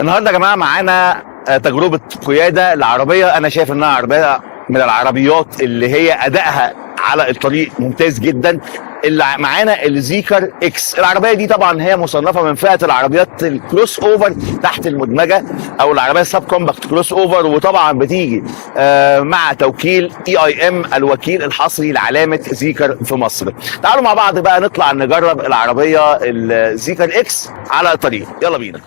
النهارده يا جماعه معانا تجربه قياده لعربيه انا شايف انها عربيه من العربيات اللي هي ادائها على الطريق ممتاز جدا. اللي معانا الزيكر اكس. العربيه دي طبعا هي مصنفه من فئه العربيات الكروس اوفر تحت المدمجه او العربيه السب كومباكت كروس اوفر، وطبعا بتيجي مع توكيل EIM الوكيل الحصري لعلامه زيكر في مصر. تعالوا مع بعض بقى نطلع نجرب العربيه الزيكر اكس على الطريق، يلا بينا.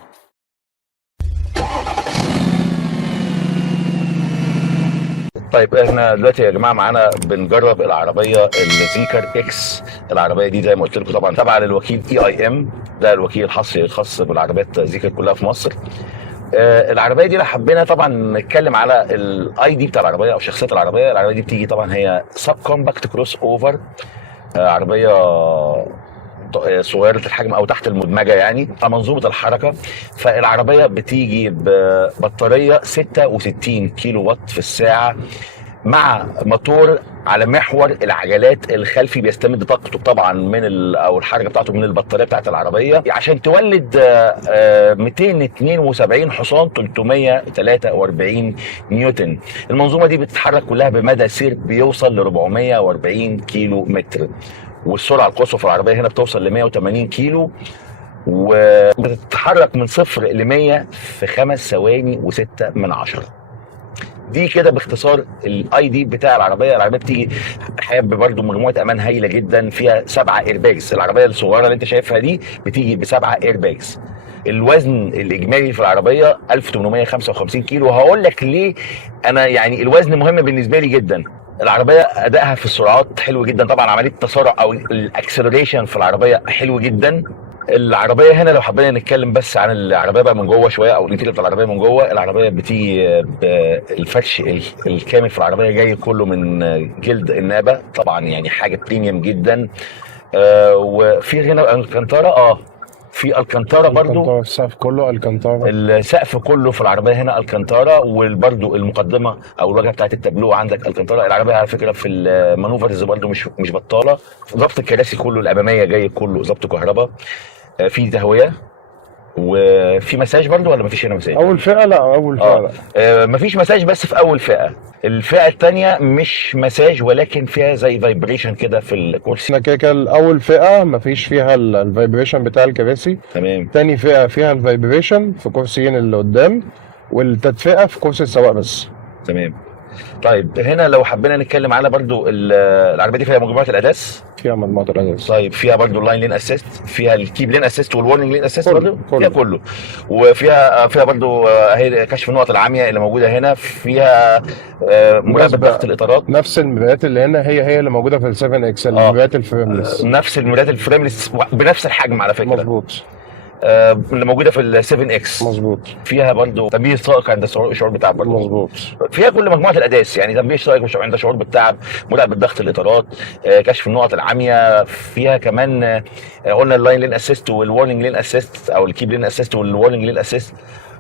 طيب احنا دلوقتي يا جماعه معانا بنجرب العربيه الزيكر اكس. العربيه دي زي ما قلت لكم طبعا تابعه للوكيل EIM، ده الوكيل الحصري الخاص بالعربيات زيكر كلها في مصر. العربيه دي لو حبينا طبعا نتكلم على الاي دي بتاع العربيه او شخصيه العربيه دي بتيجي طبعا هي سب كومباكت كروس اوفر، عربيه صغيره الحجم او تحت المدمجه يعني على منظومه الحركه. فالعربيه بتيجي ببطاريه 66 كيلو وات في الساعه مع موتور على محور العجلات الخلفي بيستمد طاقته طبعا من او الحركه بتاعته من البطاريه بتاعت العربيه عشان تولد 272 حصان 343 نيوتن. المنظومه دي بتتحرك كلها بمدى سير بيوصل ل 440 كيلو متر، والسرعه القصوى في العربيه هنا بتوصل ل 180 كيلو، وبتتحرك من 0 ل 100 في 5 ثواني و6 من 10. دي كده باختصار الاي دي بتاع العربيه بتيجي حابب برضو مجموعه امان هايله جدا، فيها 7 ايرباجز. العربيه الصغيره اللي انت شايفها دي بتيجي ب7 ايرباجز. الوزن الاجمالي في العربيه 1855 كيلو. هقول لك ليه انا يعني الوزن مهم بالنسبه لي جدا. العربيه ادائها في السرعات حلو جدا، طبعا عمليه التسارع او الاكسلريشن في العربيه حلو جدا. العربيه هنا لو حبينا نتكلم بس عن العربيه بقى من جوه شويه او الانتيريور بتاع العربيه من جوه، العربيه بتيجي بالفرش الكامل في العربيه جاي كله من جلد النابه، طبعا يعني حاجه بريميوم جدا. وفي هنا الكنتاره في الكنتاره برضو. السقف كله الكنتاره، السقف كله في العربيه هنا الكنتاره، وبرضو المقدمه او الواجهه بتاعت التابلو عندك الكنتاره. العربيه على فكره في المانوفرز برضو مش بطاله. ضبط الكراسي كله الاماميه جاي كله ضبط كهرباء. في تهويه وفي مساج برضو ولا مفيش هنا مساج؟ اول فئه لا، اول فئه لا. مفيش مساج بس في اول فئه. الفئه الثانيه مش مساج ولكن فيها زي فايبريشن كده في الكرسي. احنا كده الاول فئه مفيش فيها الفايبريشن بتاع الكراسي. تمام. تاني فئه فيها الفايبريشن في كرسيين اللي قدام، والتدفئه في كرسي السواق بس. تمام. طيب هنا لو حبينا نتكلم على برضو العربيه دي فيها مجموعه الاداس. فيها مجموعه الاداس. طيب فيها برضو اللاين لين اسيست، فيها الكيب لين اسيست والورنينج لين اسيست برضو كله. فيها كله. وفيها برضو اهي كشف النقط العاميه اللي موجوده هنا. فيها مراقبه ضغط الاطارات. نفس المرايات اللي هنا هي اللي موجوده في ال 7 اكس، المرايات الفريملس. نفس المرايات الفريملس بنفس الحجم على فكره. مظبوط. اللي موجوده في ال 7 اكس. مظبوط. فيها برضو تنبيه سائق عند الشعور بالتعب برضو. مظبوط. فيها كل مجموعه الاداس، يعني تنبيه سائق عند شعور بالتعب، مراقبه ضغط الاطارات، كشف النقط العاميه. فيها كمان قلنا اللاين لين اسيست والورنينج لين اسيست او الكيب لين اسيست والورنينج لين اسيست،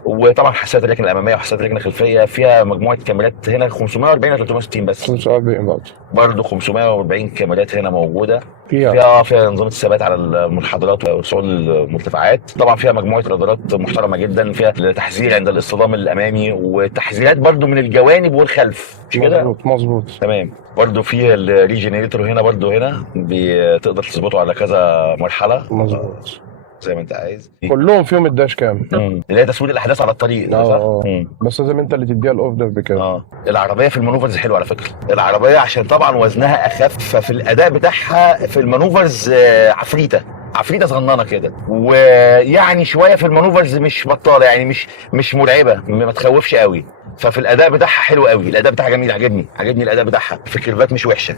وطبعا حساسات الركن الاماميه وحساسات الركن الخلفيه. فيها مجموعه كاميرات هنا 540 و 360 بس. 540 برضه 540 كاميرات هنا موجوده. فيها نظام الثبات على المنحدرات وصعود المرتفعات. طبعا فيها مجموعه رادارات محترمه جدا، فيها تحذير عند الاصطدام الامامي وتحذيرات برضه من الجوانب والخلف، مش كده؟ مظبوط. تمام. برضه في الريجنريتور هنا برضه هنا بتقدر تظبطه على كذا مرحله. مظبوط. زي ما انت عايز. كلهم فيهم الداش كام؟ اللي هي تسويق الاحداث على الطريق ده، صح؟ بس لازم انت اللي تديها الاوردر بكده. العربيه في المانوفرز حلوه على فكره. العربيه عشان طبعا وزنها اخف، ففي الاداء بتاعها في المانوفرز عفريته صغننه كده، ويعني شويه في المانوفرز مش بطاله، يعني مش مرعبه، ما تخوفش قوي. ففي الاداء بتاعها حلو قوي، الاداء بتاعها جميل، عجبني الاداء بتاعها. في الكيرفات مش وحشه،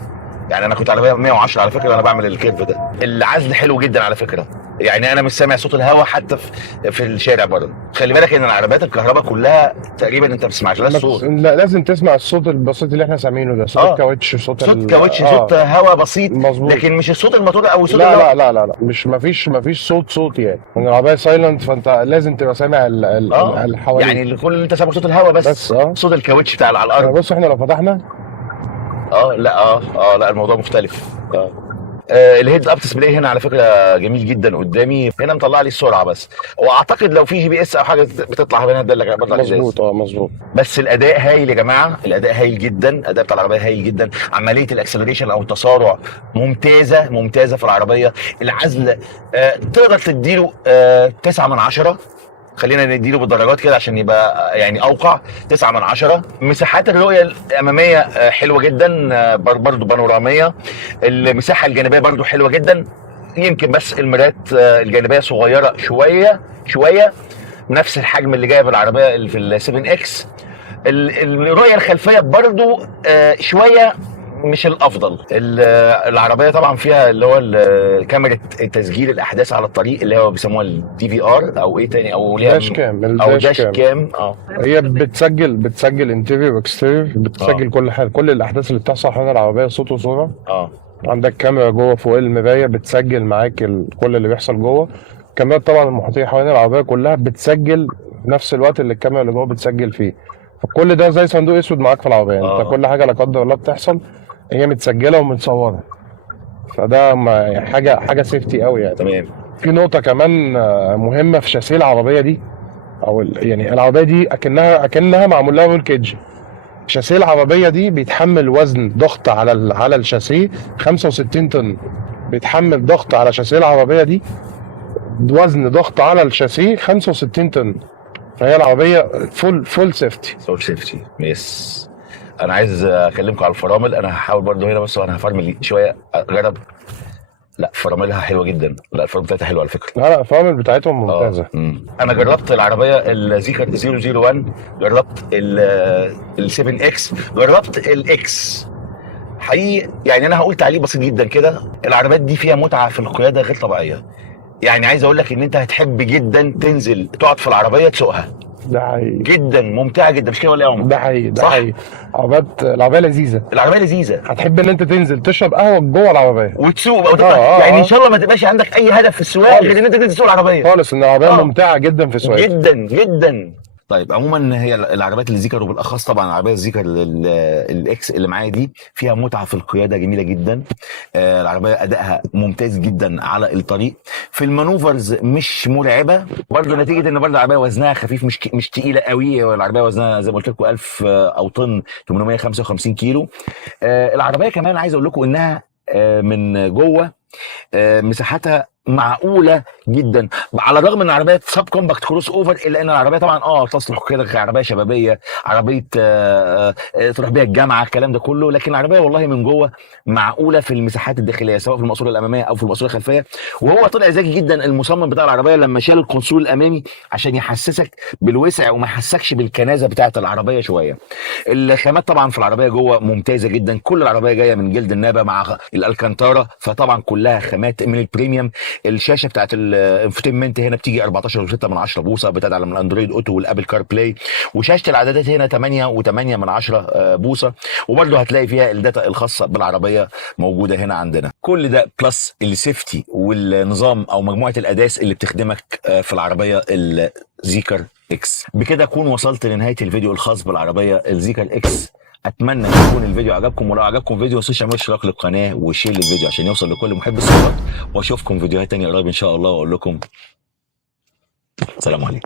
يعني انا كنت على 110 على فكره وانا بعمل الكيرف ده. العزل حلو جدا على فكره، يعني انا مش سامع صوت الهواء حتى في الشارع برضه. خلي بالك ان العربيات الكهرباء كلها تقريبا انت ما بتسمعش لا الصوت. لا، لازم تسمع الصوت البسيط اللي احنا سامعينه ده، صوت الكاوتش، صوت كاوتش، صوت هواء بسيط. مظبوط. لكن مش الصوت الموتور او صوت لا لا لا لا، مفيش صوت يعني. العربيه سايلنت، فانت لازم تبقى سامع اللي حواليك. يعني كل اللي انت سامع صوت الهواء بس صوت الكاوتش بتاع على الارض. بص احنا لو فتحنا لا الموضوع مختلف. الهيد اب ديسبلاي هنا على فكره جميل جدا قدامي، هنا مطلع لي السرعه بس، واعتقد لو في GPS او حاجه بتطلع هنا تدلك برضه على الازاز. مظبوط مظبوط. بس الاداء هايل يا جماعه، الاداء هايل جدا، الاداء بتاع العربيه هايل جدا، عمليه الاكسلريشن او التسارع ممتازه في العربيه، العزل تقدر تديله 9 من 10، خلينا نديله بالدرجات كده عشان يبقى يعني اوقع. 9 من 10. مساحات الرؤيه الاماميه حلوه جدا، برضو بانوراميه. المساحه الجانبيه برضو حلوه جدا، يمكن بس المرايات الجانبيه صغيره شويه نفس الحجم اللي جاي في العربيه اللي في ال 7 اكس. الرؤيه الخلفيه برضو شويه مش الافضل. العربيه طبعا فيها اللي هو كاميرا تسجيل الاحداث على الطريق اللي هو بيسموها DVR او ايه تاني، او داش كام، او داش كام. هي بتسجل انتيريور واكستيريور، بتسجل كل حاجه، كل الاحداث اللي بتحصل حوالين العربيه، صوت وصوره. عندك كاميرا جوه فوق المرايه بتسجل معاك كل اللي بيحصل جوه. الكاميرات طبعا المحيطيه حوالين العربيه كلها بتسجل في نفس الوقت اللي الكاميرا اللي جوه بتسجل فيه، فكل ده زي صندوق اسود معاك في العربيه. انت كل حاجه لا قدر الله بتحصل هي متسجله ومتصوره، فده حاجه سيفتي قوي يعني. تمام. في نقطه كمان مهمه في شاسيه العربيه دي، او يعني العربيه دي اكنها معمول لها رول كيدج. شاسيه العربيه دي بيتحمل وزن ضغط على الشاسيه 65 طن، بيتحمل ضغط على شاسيه العربيه دي، وزن ضغط على الشاسيه 65 طن، فهي العربيه فول سيفتي. يس. انا عايز اكلمكم على الفرامل، انا هحاول برضو هنا بس وانا هفرمل شويه اجرب. لا فراملها حلوه جدا، لا الفرامل بتاعتها حلوه على فكره. لا الفرامل بتاعتهم ممتازه. انا جربت العربيه الزيكر 001، جربت ال 7 اكس، جربت الاكس. حقيقي يعني انا هقول تعليق بسيط جدا كده، العربيات دي فيها متعه في القياده غير طبيعيه. يعني عايز اقول لك ان انت هتحب جدا تنزل تقعد في العربيه تسوقها. ده حقيقي جدا ممتعه جدا، مش كده ولا ايه يا عمر؟ ده حقيقي. العربيه لذيذه، هتحب ان انت تنزل تشرب قهوه جوه العربيه وتسوق بقى وتطلع. يعني ان شاء الله ما تبقاش عندك اي هدف في السواقه غير ان انت تنزل تسوق العربيه خالص. ان العربيه ممتعه جدا في السواقه جدا. طيب عموما هي العربيات الزيكر وبالاخص طبعا العربيه الزيكر الاكس اللي معايا دي فيها متعه في القياده جميله جدا. العربيه ادائها ممتاز جدا على الطريق، في المانوفرز مش مرعبه برضه، نتيجه ان برضه العربيه وزنها خفيف، مش تقيله قوي. العربيه وزنها زي ما قلت لكم 1000 او طن 855 كيلو. العربيه كمان عايز اقول لكم انها من جوه مساحتها معقوله جدا، على الرغم ان العربيه سب كومباكت كروس اوفر، الا ان العربيه طبعا تصلح كده كعربيه شبابيه، عربيه تروح بيها الجامعه، الكلام ده كله. لكن العربيه والله من جوه معقوله في المساحات الداخليه، سواء في الماسوره الاماميه او في الماسوره الخلفيه. وهو طلع ذكي جدا المصمم بتاع العربيه لما شال الكونسول الامامي عشان يحسسك بالوسع وما يحسكش بالكنازه بتاعه العربيه شويه. الخامات طبعا في العربيه جوه ممتازه جدا، كل العربيه جايه من جلد النابه مع الالكانتارا، فطبعا كلها خامات من البريميوم. الشاشه بتاعت الانفوتينمنت هنا بتيجي 14.6 بوصه، بتدعم من الاندرويد اوتو والابل كار بلاي، وشاشه الاعدادات هنا 8.8 بوصه، وبرده هتلاقي فيها الداتا الخاصه بالعربيه موجوده هنا عندنا. كل ده بلس السيفتي والنظام او مجموعه الاداس اللي بتخدمك في العربيه الزيكر اكس. بكده اكون وصلت لنهايه الفيديو الخاص بالعربيه الزيكر اكس. اتمنى يكون الفيديو عجبكم، ولو عجبكم الفيديو ما تنسوش تعملوا اشتراك للقناه وشير للفيديو عشان يوصل لكل محب السيارات، واشوفكم فيديوهات تانية قريب ان شاء الله، واقول لكم سلام عليكم.